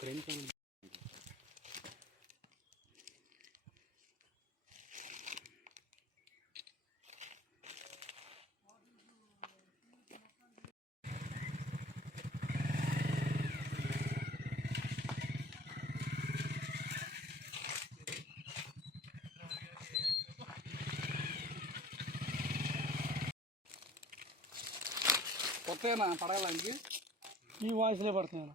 Friends కొత్తగా పడగలానికి ఈ వాయిస్లే పడుతున్నాను